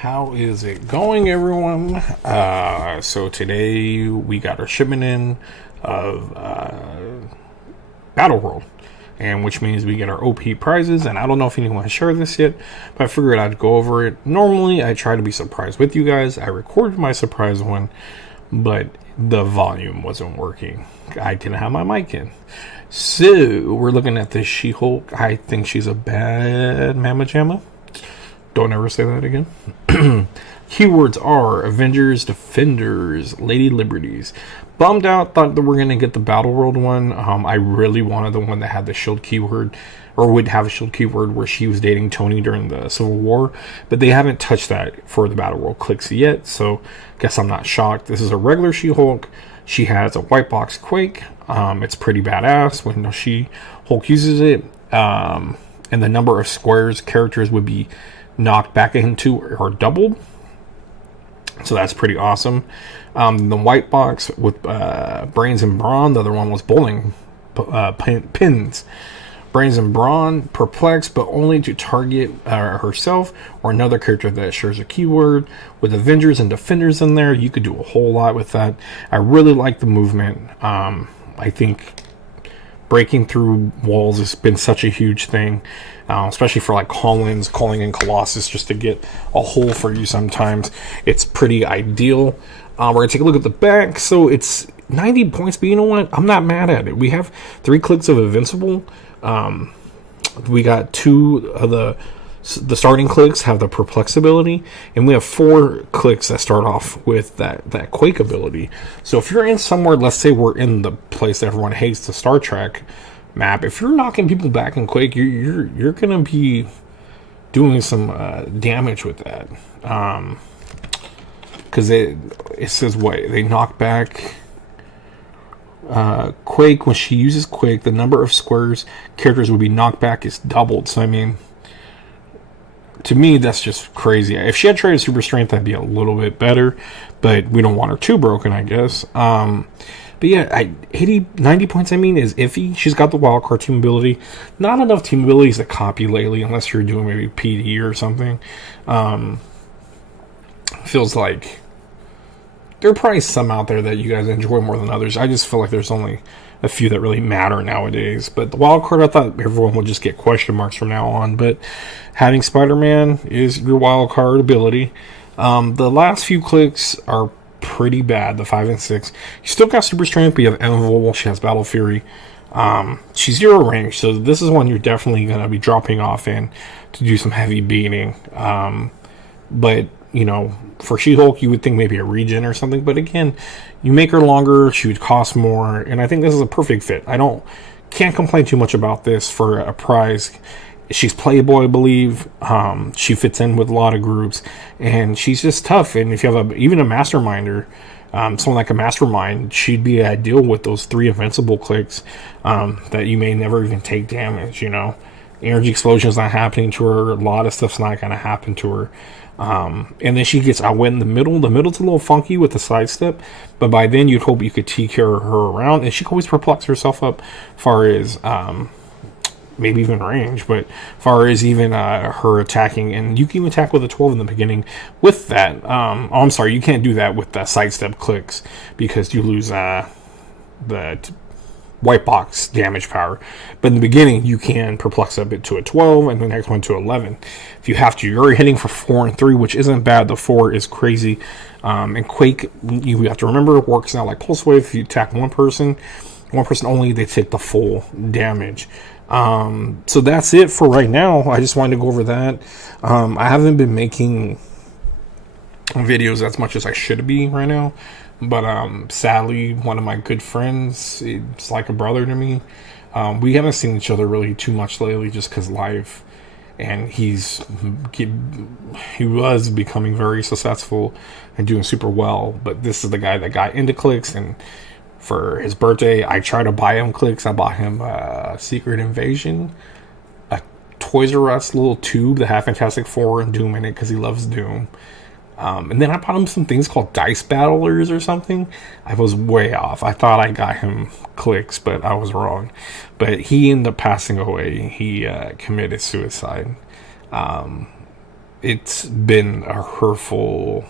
How is it going, everyone? So today we got our shipment in of Battleworld, and which means we get our OP prizes. And I don't know if anyone has shared this yet, but I figured I'd go over it. Normally, I try to be surprised with you guys. I recorded my surprise one, but the volume wasn't working. I didn't have my mic in. So we're looking at this She-Hulk. I think she's a bad mamma jamma. Don't ever say that again. Keywords are Avengers, Defenders, Lady Liberties. Bummed out, thought that we're going to get the Battleworld one. I really wanted the one that had the shield keyword, or would have a shield keyword where she was dating Tony during the Civil War. But they haven't touched that for the Battleworld clicks yet, so guess I'm not shocked. This is a regular She-Hulk. She has a white box Quake. It's pretty badass when She-Hulk uses it. And the number of squares characters would be knocked back into or doubled, so that's pretty awesome. The white box with brains and brawn. The other one was bowling pins. Brains and brawn, perplex, but only to target herself or another character that shares a keyword. With Avengers and Defenders in there, you could do a whole lot with that. I really like the movement. I think breaking through walls has been such a huge thing, especially for like calling in Colossus just to get a hole for you sometimes. It's pretty ideal. We're going to take a look at the back. So it's 90 points, but you know what? I'm not mad at it. We have 3 clicks of Invincible. We got 2 of the starting clicks have the perplex ability, and we have 4 clicks that start off with that Quake ability. So if you're in somewhere, let's say we're in the place that everyone hates, the Star Trek map, if you're knocking people back in Quake, you're gonna be doing some damage with that. Because it says what they knock back. Quake, when she uses Quake, the number of squares characters would be knocked back is doubled. So I mean, to me, that's just crazy. If she had traded super strength, that'd be a little bit better, but we don't want her too broken, I guess. But yeah, 90 points, I mean, is iffy. She's got the wild card team ability. Not enough team abilities to copy lately, unless you're doing maybe PD or something. Feels like there are probably some out there that you guys enjoy more than others. I just feel like there's only a few that really matter nowadays. But the wild card, I thought everyone would just get question marks from now on. But having Spider-Man is your wild card ability. The last few clicks are pretty bad, the 5 and 6. You still got super strength, but you have invulnerable. She has battle fury. She's 0 range, so this is one you're definitely going to be dropping off in to do some heavy beating. But you know, for She-Hulk, you would think maybe a regen or something. But again, you make her longer, she would cost more, and I think this is a perfect fit. Can't complain too much about this for a prize. She's playable, I believe. She fits in with a lot of groups, and she's just tough. And if you have even a masterminder, someone like a mastermind, she'd be ideal with those 3 invincible clicks that you may never even take damage. You know, energy explosion's not happening to her. A lot of stuff's not going to happen to her. And then she gets outwit in the middle. The middle's a little funky with the sidestep, but by then you'd hope you could TK her around, and she can always perplex herself up far as maybe even range, but far as even her attacking, and you can even attack with a 12 in the beginning with that. I'm sorry, you can't do that with the sidestep clicks because you lose the white box damage power. But in the beginning, you can perplex up it to a 12, and the next one to 11. If you have to, you're hitting for 4 and 3, which isn't bad. The 4 is crazy. And Quake, you have to remember, it works out like Pulse Wave. If you attack one person only, they take the full damage. So that's it for right now. I just wanted to go over that. I haven't been making videos as much as I should be right now. But sadly, one of my good friends, it's like a brother to me. We haven't seen each other really too much lately just because life. And he was becoming very successful and doing super well. But this is the guy that got into clicks. And for his birthday, I tried to buy him clicks. I bought him Secret Invasion, a Toys R Us little tube that had Fantastic Four and Doom in it because he loves Doom. And then I bought him some things called Dice Battlers or something. I was way off. I thought I got him clicks, but I was wrong. But he ended up passing away. He committed suicide. it's been a hurtful,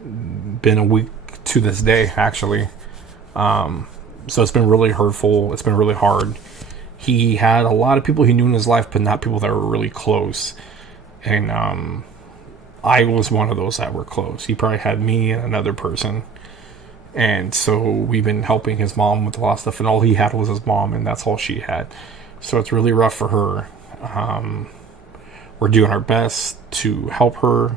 been a week to this day, actually. So it's been really hurtful. It's been really hard. He had a lot of people he knew in his life, but not people that were really close. And I was one of those that were close. He probably had me and another person. And so we've been helping his mom with a lot of stuff, and all he had was his mom, and that's all she had. So it's really rough for her. We're doing our best to help her,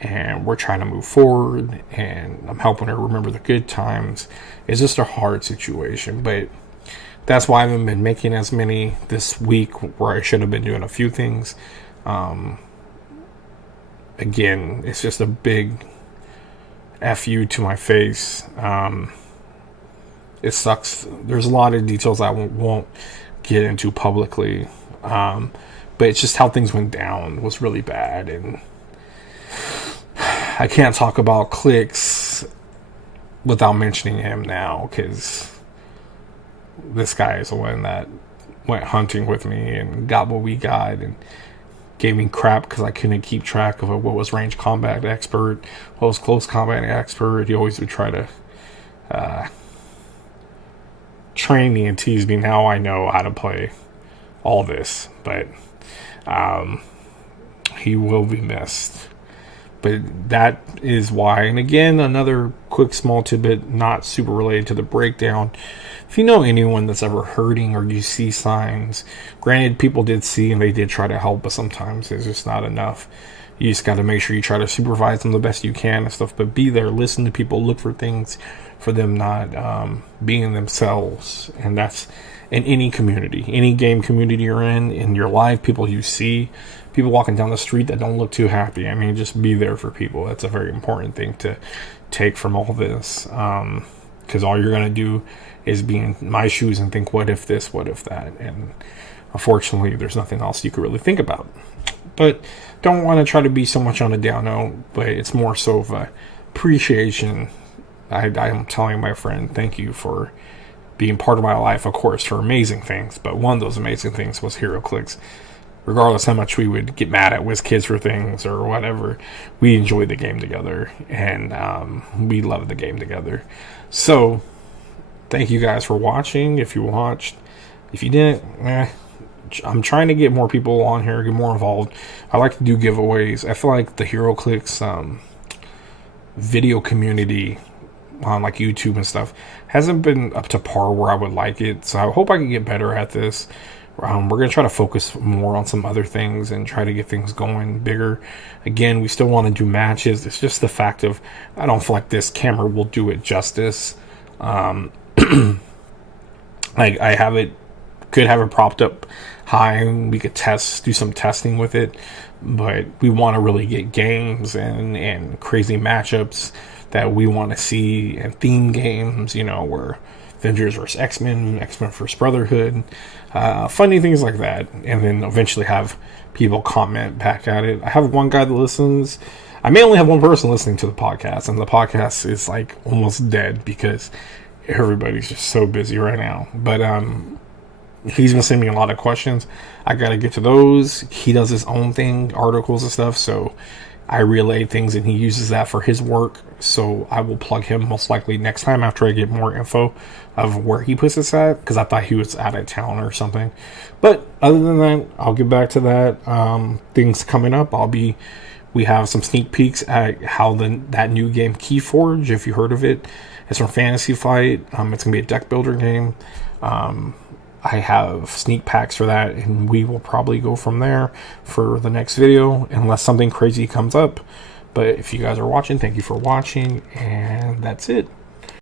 and we're trying to move forward, and I'm helping her remember the good times. It's just a hard situation, but that's why I haven't been making as many this week, where I should have been doing a few things. Again, it's just a big F you to my face. It sucks. There's a lot of details I won't get into publicly, but it's just how things went down was really bad, and I can't talk about Clicks without mentioning him now, because this guy is the one that went hunting with me and got what we got, and gave me crap because I couldn't keep track of what was range combat expert, what was close combat expert. He always would try to train me and tease me. Now I know how to play all this, but he will be missed. But that is why. And again, another quick small tidbit, not super related to the breakdown. If you know anyone that's ever hurting or you see signs, granted, people did see and they did try to help, but sometimes it's just not enough. You just got to make sure you try to supervise them the best you can and stuff, but be there, listen to people, look for things for them not being themselves. And that's in any community, any game community you're in your life, people you see, people walking down the street that don't look too happy. I mean, just be there for people. That's a very important thing to take from all this, because all you're going to do is be in my shoes and think, what if this, what if that? And unfortunately, there's nothing else you could really think about. But don't want to try to be so much on a down note, but it's more so of a appreciation. I'm telling my friend, thank you for being part of my life, of course, for amazing things. But one of those amazing things was Heroclix. Regardless how much we would get mad at WizKids for things or whatever, we enjoyed the game together, and we loved the game together. So, thank you guys for watching. If you watched, if you didn't, I'm trying to get more people on here, get more involved. I like to do giveaways. I feel like the Heroclix video community on like YouTube and stuff hasn't been up to par where I would like it. So I hope I can get better at this. We're going to try to focus more on some other things and try to get things going bigger. Again, we still want to do matches. It's just the fact of, I don't feel like this camera will do it justice. Like I have it, could have it propped up high and we could do some testing with it. But we want to really get games and crazy matchups that we want to see, and theme games, you know, where Avengers vs. X-Men, X-Men vs. Brotherhood, funny things like that, and then eventually have people comment back at it. I have one guy that listens. I may only have one person listening to the podcast, and the podcast is like almost dead because everybody's just so busy right now. But he's been sending me a lot of questions. I got to get to those. He does his own thing, articles and stuff, so I relay things and he uses that for his work. So I will plug him most likely next time after I get more info of where he puts this at, because I thought he was out of town or something. But other than that, I'll get back to that. Things coming up, we have some sneak peeks at how that new game Keyforge, if you heard of it, it's from Fantasy Flight. It's going to be a deck builder game. I have sneak packs for that, and we will probably go from there for the next video unless something crazy comes up. But if you guys are watching, thank you for watching, and that's it.